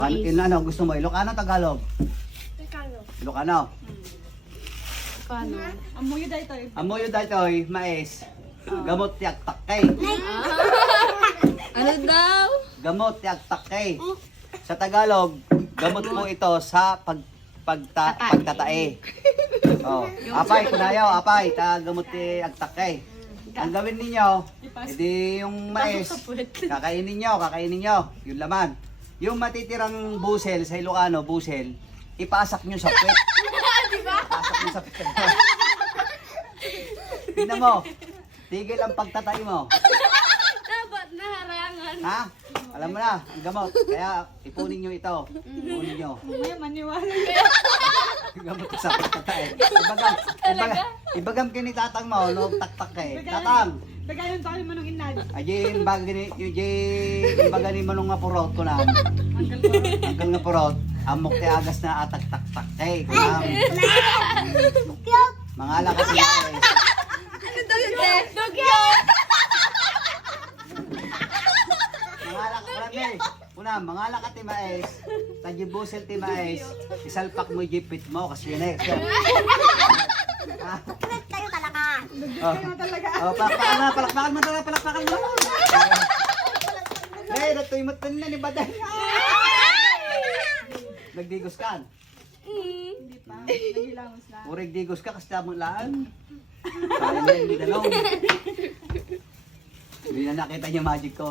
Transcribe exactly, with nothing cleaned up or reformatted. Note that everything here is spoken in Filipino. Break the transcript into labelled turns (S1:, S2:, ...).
S1: Ano, ano gusto mo? Ilocano, Tagalog?
S2: Ilocano.
S1: Ilocano.
S3: Paano?
S4: Amoy dito.
S1: Amoyo daytoy, mais. Gamot tiyak takkay.
S3: Ano daw?
S1: Gamot tiyak takkay. Sa Tagalog, gamot mo ito sa pag pagta, pagtatae. Oh, apay, kunayaw, apay, ta gamot ti agtakkay. Ang gawin ninyo, edi yung mais, kakainin nyo, kakainin nyo, yung laman. Yung matitirang busel sa Ilocano, busel, ipasak nyo sa puwet. Ipasak nyo sa puwet. Tingnan mo, tigil ang pagtatay mo.
S2: Dapat naharangan.
S1: Ha? Alam mo na, ang gamot. Kaya ipunin nyo ito. Ipunin nyo.
S4: May maniwala.
S1: Gamot sa pagtatay. Ibagam, ibagam, ibagam kini tatang mo, no, taktak kay. Tatang!
S4: Dagayon tayo mo nung inad.
S1: Ajin bagani yujin bagani manong nga purot ko na.
S4: Anggal ko.
S1: Angkal nga purot, amok te agas na atak tak tak kay. Kunam. Mga lakas na eh.
S3: Ano daw yun eh?
S2: Dugyo!
S1: Mga lakas na eh. Kunam, mga lakas ti mais. Tajibusel ti mais. Isalpak mo jipit mo kasi yun eh. Ah,
S2: Tayo talaga.
S1: oh.
S4: Talaga.
S1: Oh, palakpakan na, palakpakan mo talaga, palakpakan mo. Eh, natuyot na ni Baday. Nagdigos ka.
S4: Hindi pa. Nagilamos na.
S1: Urig digos ka kasi tamo laan. Kaya na hindi dalaw. Hindi na nakita niya magic ko.